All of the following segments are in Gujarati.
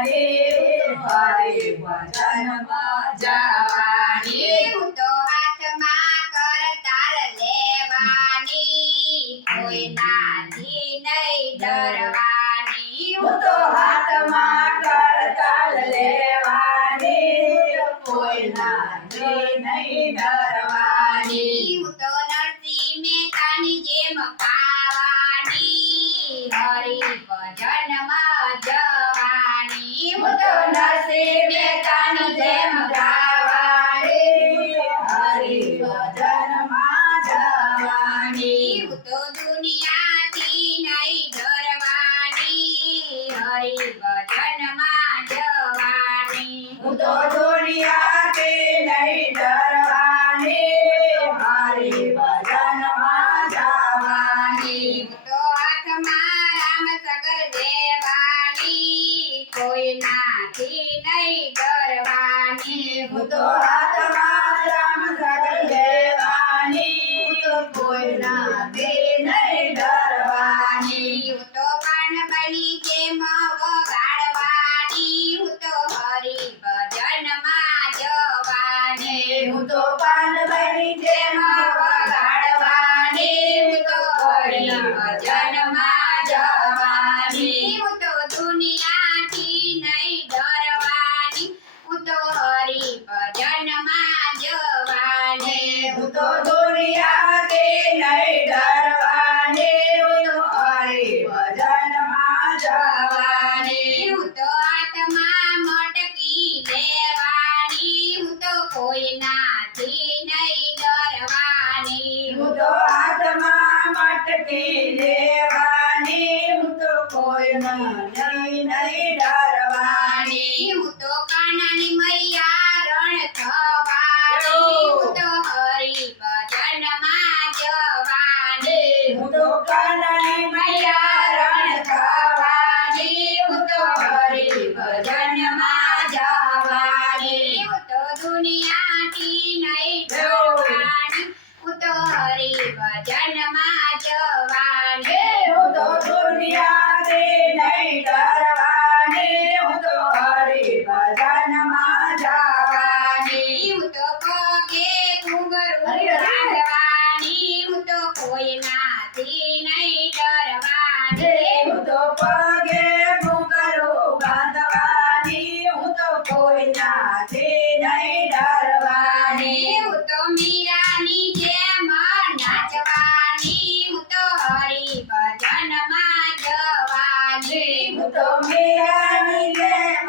હરિ ભજનમાં જવાની હું તો હાથમાં કરતાલ લેવાની કોઈનાથી નહીં ડરવાની હું તો હાથમાં કરતાલ લેવાની કોઈનાથી નહીં ડરવાની હું તો નરસિંહ મહેતાની જેમ ખાવાની હરિ ભજનમાં જવાની હું તો નરસિંહ મહેતાની જેમ ગાવાની હરિ ભજનમાં જવાની હું તો દુનિયાથી નહીં ડરવાની હરિ ભજનમાં જવાની હું તો દુનિયાથી નહીં ડરવાની હરિ ભજનમાં જવાની હું તો હાથમાં રામ સગર દેવાની કોઈનાથી નહીં ડરવાની હું તો હાથમાં રામ સગર લેવાની કોઈનાથી નહીં ડરવાની હું તો પાનબની જેમ વગાડવાની હું તો હરિ ભજનમાં જવાની હું તો પાનબની જેમ વગાડવાની હું તો હરિ ભજનમાં જવાની હું તો દુનિયાથી નહીં ડરવાની હું તો હરિ ભજનમાં જવાની હું તો દુનિયાથી નહીં ડરવાની હું તો હરિ ભજનમાં જવાની હું તો હાથમાં મટકી લેવાની હું તો કોઈનાથી નહીં ડરવાની હું તો હાથમાં મટકી લેવાની હું તો કોઈનાથી નહીં ડરવાની હું તો કાનાની મૈયા રણ થવાની હું તો હરિ ભજનમાં જવાની હું તો કાનાની મૈયા રણ થવાની હું તો હરિ ભજનમાં જવાની હું તો દુનિયાથી નહીં ડરવાની હું તો હરિ ભજનમાં જવાની હું તો દુનિયાથી નહીં ડરવાની હું તો હરિ ભજનમાં જવાની હું તો પગે ઘૂંઘરું બાંધવાની હું તો કોઈનાથી નહીં ડરવાની હું તો પગે ઘૂંઘરું બાંધવાની હું તો કોઈનાથી નહીં ડરવાની હું તો મીરાની જેમ નાચવાની હું તો હરિ ભજનમાં જવાની હું તો મીરાની જેમ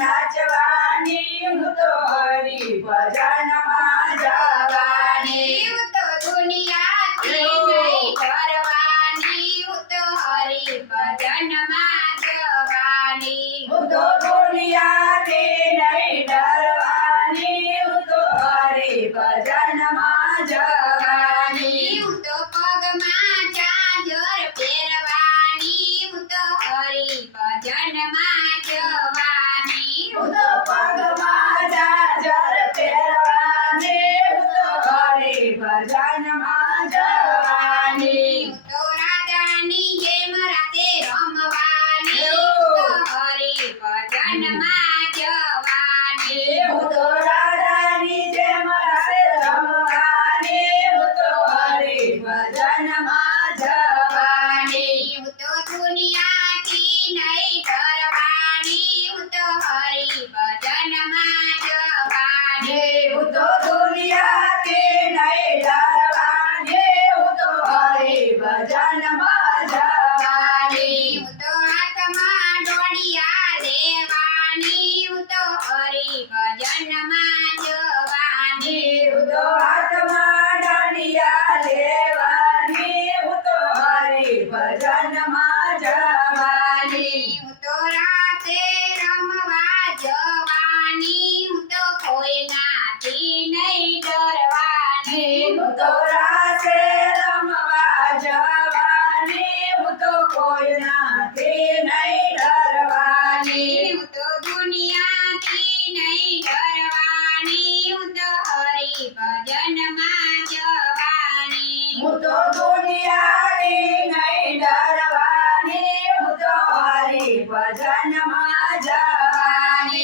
નાચવાની હું તો હરિ ભજનમાં જવાની હું તો દુનિયાથી નહીં ડરવાની હું તો હરિ ભજનમાં જવાની હું તો દુનિયાથી નહીં ડરવાની હું તો હરિ ભજનમાં જવાની હું તો પગમાં ચાદર પહેરવાની હું તો હરિ ભજનમાં જવાની હું તો પગમાં જાજર પહેરવાની હું તો હરિ ભજનમાં જવાની હું તો રાધાની જેમ રાતે રમવાની હું તો હરિ ભજનમાં જવાની હું તો રાધાની જેમ રાતે રમવાની હું તો હરિ ભજનમાં જવાની હું તો દુનિયાથી નહીં ડરવાની હું તો હરિ ભજનમાં જવાની હું તો દુનિયાથી નહીં ડરવાની હું તો હરિ ભજનમાં જવાની હું તો હાથમાં ડોડિયા લેવાની હું તો હરિ ભજનમાં જવાની હું તો હાથમાં દાંડિયા લેવાની હું તો હરિ ભજનમાં જવાની હું તો રાતે રમવા જવાની હું તો કોઈનાથી નહીં ડરવાની હું તો રાતે રમવા જવાની હું તો કોઈનાથી નહીં ડરવાની હું તો દુનિયાથી નહીં ડરવાની હું તો હરિ ભજનમાં જવાની હું તો દુનિયાથી નહીં ડરવાની હું તો હરિ ભજનમાં જવાની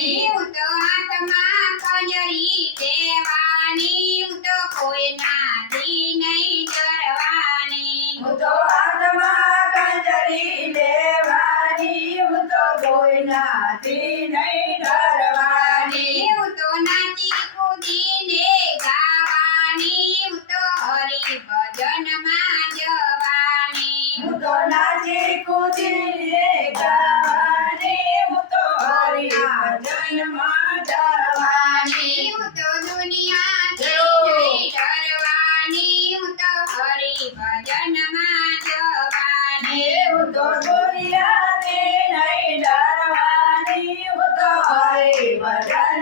હું તો હાથમાં ખંજરી લેવાની હું તો કોઈનાથી નહીં ડરવાની હું તો હાથમાં કંજરી લેવાની હું તો કોઈનાથી નહીં ડરવાની હું તો નાચી કૂદીને ગાવાની હું તો હરિભજનમાં જવાની હું તો નાચી કૂદીને ગાવાની હું તો હરિભજનમાં જવાની હું તો દુનિયાથી નહીં ડરવાની હું તો હરિભજનમાં જવાની હું તો દુનિયાથી નહીં ડરવાની હું તો હરિભજનમાં